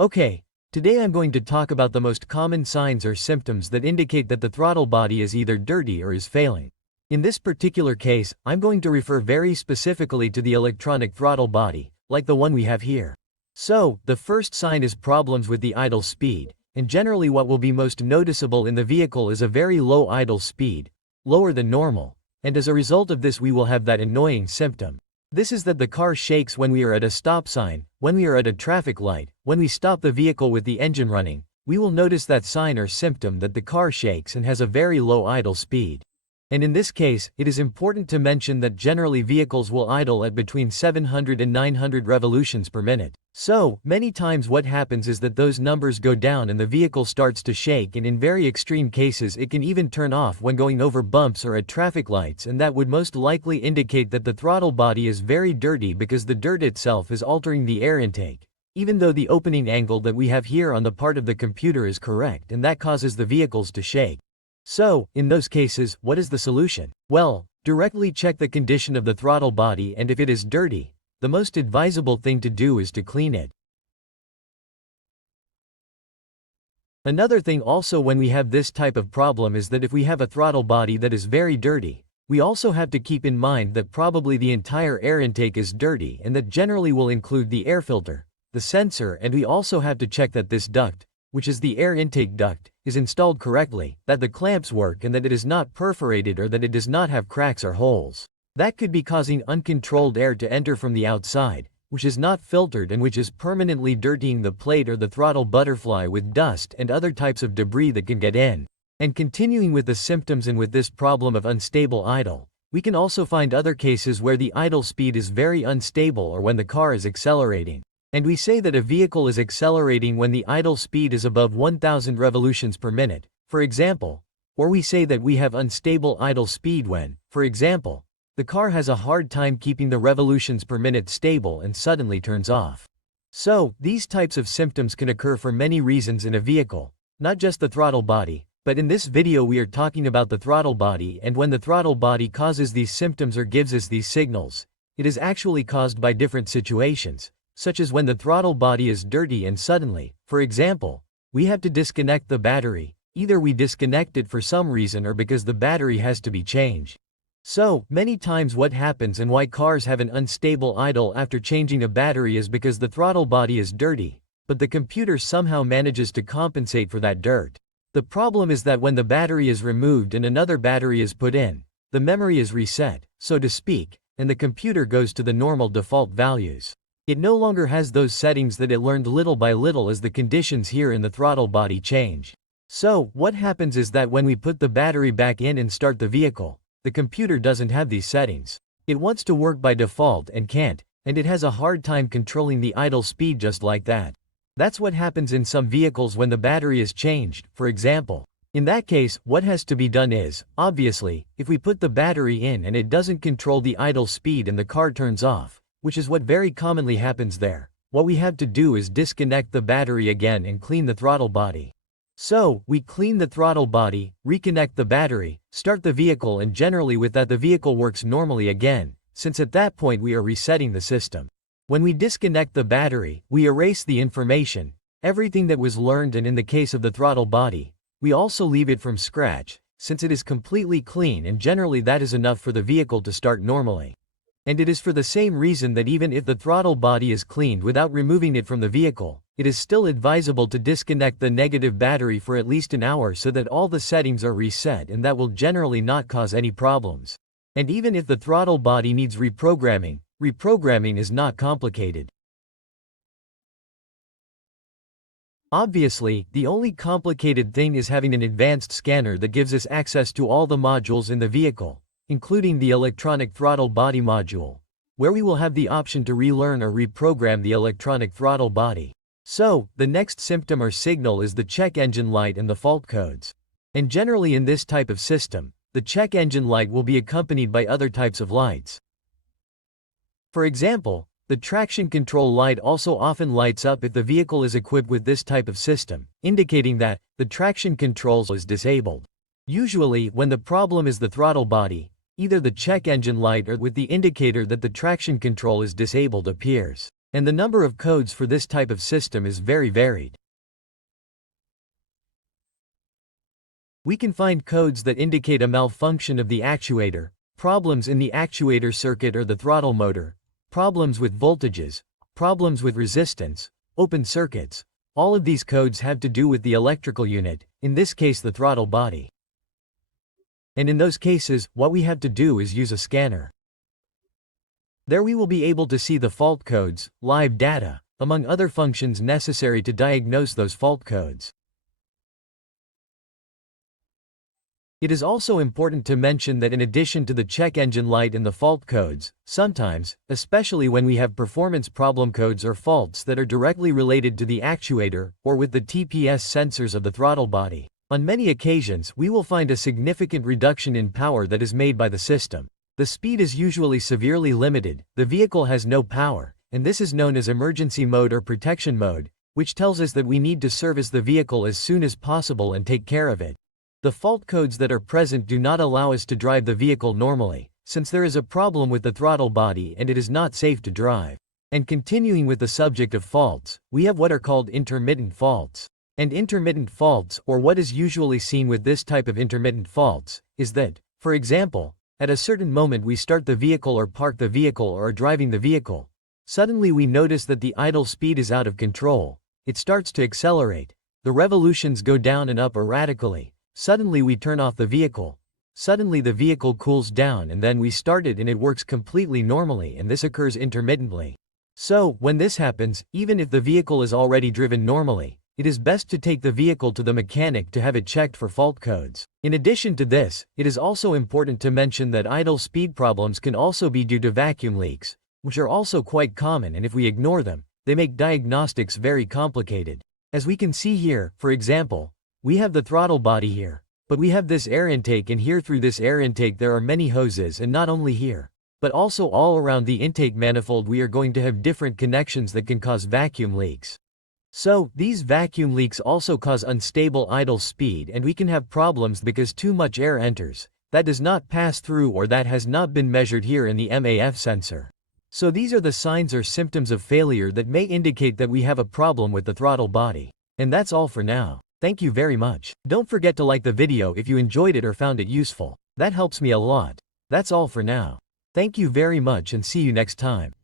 Okay, today I'm going to talk about the most common signs or symptoms that indicate that the throttle body is either dirty or is failing. In this particular case, I'm going to refer very specifically to the electronic throttle body, like the one we have here. So, the first sign is problems with the idle speed, and generally what will be most noticeable in the vehicle is a very low idle speed, lower than normal, and as a result of this we will have that annoying symptom. This is that the car shakes when we are at a stop sign, when we are at a traffic light, when we stop the vehicle with the engine running, we will notice that sign or symptom that the car shakes and has a very low idle speed. And in this case, it is important to mention that generally vehicles will idle at between 700 and 900 revolutions per minute. So, many times what happens is that those numbers go down and the vehicle starts to shake, and in very extreme cases it can even turn off when going over bumps or at traffic lights, and that would most likely indicate that the throttle body is very dirty because the dirt itself is altering the air intake, even though the opening angle that we have here on the part of the computer is correct, and that causes the vehicles to shake. So, in those cases, what is the solution? Well, directly check the condition of the throttle body, and if it is dirty, the most advisable thing to do is to clean it. Another thing also when we have this type of problem is that if we have a throttle body that is very dirty, we also have to keep in mind that probably the entire air intake is dirty, and that generally will include the air filter, the sensor, and we also have to check that this duct, which is the air intake duct, is installed correctly, that the clamps work, and that it is not perforated or that it does not have cracks or holes. That could be causing uncontrolled air to enter from the outside, which is not filtered and which is permanently dirtying the plate or the throttle butterfly with dust and other types of debris that can get in. And continuing with the symptoms and with this problem of unstable idle, we can also find other cases where the idle speed is very unstable or when the car is accelerating. And we say that a vehicle is accelerating when the idle speed is above 1000 revolutions per minute, for example, or we say that we have unstable idle speed when, for example, the car has a hard time keeping the revolutions per minute stable and suddenly turns off. So, these types of symptoms can occur for many reasons in a vehicle, not just the throttle body, but in this video we are talking about the throttle body, and when the throttle body causes these symptoms or gives us these signals, it is actually caused by different situations, such as when the throttle body is dirty and suddenly, for example, we have to disconnect the battery, either we disconnect it for some reason or because the battery has to be changed. So, many times what happens and why cars have an unstable idle after changing a battery is because the throttle body is dirty, but the computer somehow manages to compensate for that dirt. The problem is that when the battery is removed and another battery is put in, the memory is reset, so to speak, and the computer goes to the normal default values. It no longer has those settings that it learned little by little as the conditions here in the throttle body change. So, what happens is that when we put the battery back in and start the vehicle, the computer doesn't have these settings. It wants to work by default and can't, and it has a hard time controlling the idle speed just like that. That's what happens in some vehicles when the battery is changed, for example. In that case, what has to be done is, obviously, if we put the battery in and it doesn't control the idle speed and the car turns off, which is what very commonly happens there, what we have to do is disconnect the battery again and clean the throttle body. So, we clean the throttle body, reconnect the battery, start the vehicle, and generally with that the vehicle works normally again, since at that point we are resetting the system. When we disconnect the battery, we erase the information, everything that was learned, and in the case of the throttle body, we also leave it from scratch, since it is completely clean, and generally that is enough for the vehicle to start normally. And it is for the same reason that even if the throttle body is cleaned without removing it from the vehicle, it is still advisable to disconnect the negative battery for at least an hour so that all the settings are reset, and that will generally not cause any problems. And even if the throttle body needs reprogramming, reprogramming is not complicated. Obviously, the only complicated thing is having an advanced scanner that gives us access to all the modules in the vehicle, including the electronic throttle body module, where we will have the option to relearn or reprogram the electronic throttle body. So, the next symptom or signal is the check engine light and the fault codes. And generally in this type of system, the check engine light will be accompanied by other types of lights. For example, the traction control light also often lights up if the vehicle is equipped with this type of system, indicating that the traction control is disabled. Usually, when the problem is the throttle body, either the check engine light or with the indicator that the traction control is disabled appears. And the number of codes for this type of system is very varied. We can find codes that indicate a malfunction of the actuator, problems in the actuator circuit or the throttle motor, problems with voltages, problems with resistance, open circuits. All of these codes have to do with the electrical unit, in this case the throttle body. And in those cases, what we have to do is use a scanner. There we will be able to see the fault codes, live data, among other functions necessary to diagnose those fault codes. It is also important to mention that in addition to the check engine light and the fault codes, sometimes, especially when we have performance problem codes or faults that are directly related to the actuator or with the TPS sensors of the throttle body, on many occasions we will find a significant reduction in power that is made by the system. The speed is usually severely limited, the vehicle has no power, and this is known as emergency mode or protection mode, which tells us that we need to service the vehicle as soon as possible and take care of it. The fault codes that are present do not allow us to drive the vehicle normally, since there is a problem with the throttle body and it is not safe to drive. And continuing with the subject of faults, we have what are called intermittent faults. And intermittent faults, or what is usually seen with this type of intermittent faults, is that, for example, at a certain moment we start the vehicle or park the vehicle or are driving the vehicle. Suddenly we notice that the idle speed is out of control. It starts to accelerate. The revolutions go down and up erratically. Suddenly we turn off the vehicle. Suddenly the vehicle cools down and then we start it and it works completely normally, and this occurs intermittently. So, when this happens, even if the vehicle is already driven normally, it is best to take the vehicle to the mechanic to have it checked for fault codes. In addition to this, it is also important to mention that idle speed problems can also be due to vacuum leaks, which are also quite common, and if we ignore them, they make diagnostics very complicated. As we can see here, for example, we have the throttle body here, but we have this air intake, and here through this air intake there are many hoses, and not only here, but also all around the intake manifold we are going to have different connections that can cause vacuum leaks. So, these vacuum leaks also cause unstable idle speed, and we can have problems because too much air enters, that does not pass through or that has not been measured here in the MAF sensor. So these are the signs or symptoms of failure that may indicate that we have a problem with the throttle body. And that's all for now. Thank you very much. Don't forget to like the video if you enjoyed it or found it useful. That helps me a lot. That's all for now. Thank you very much and see you next time.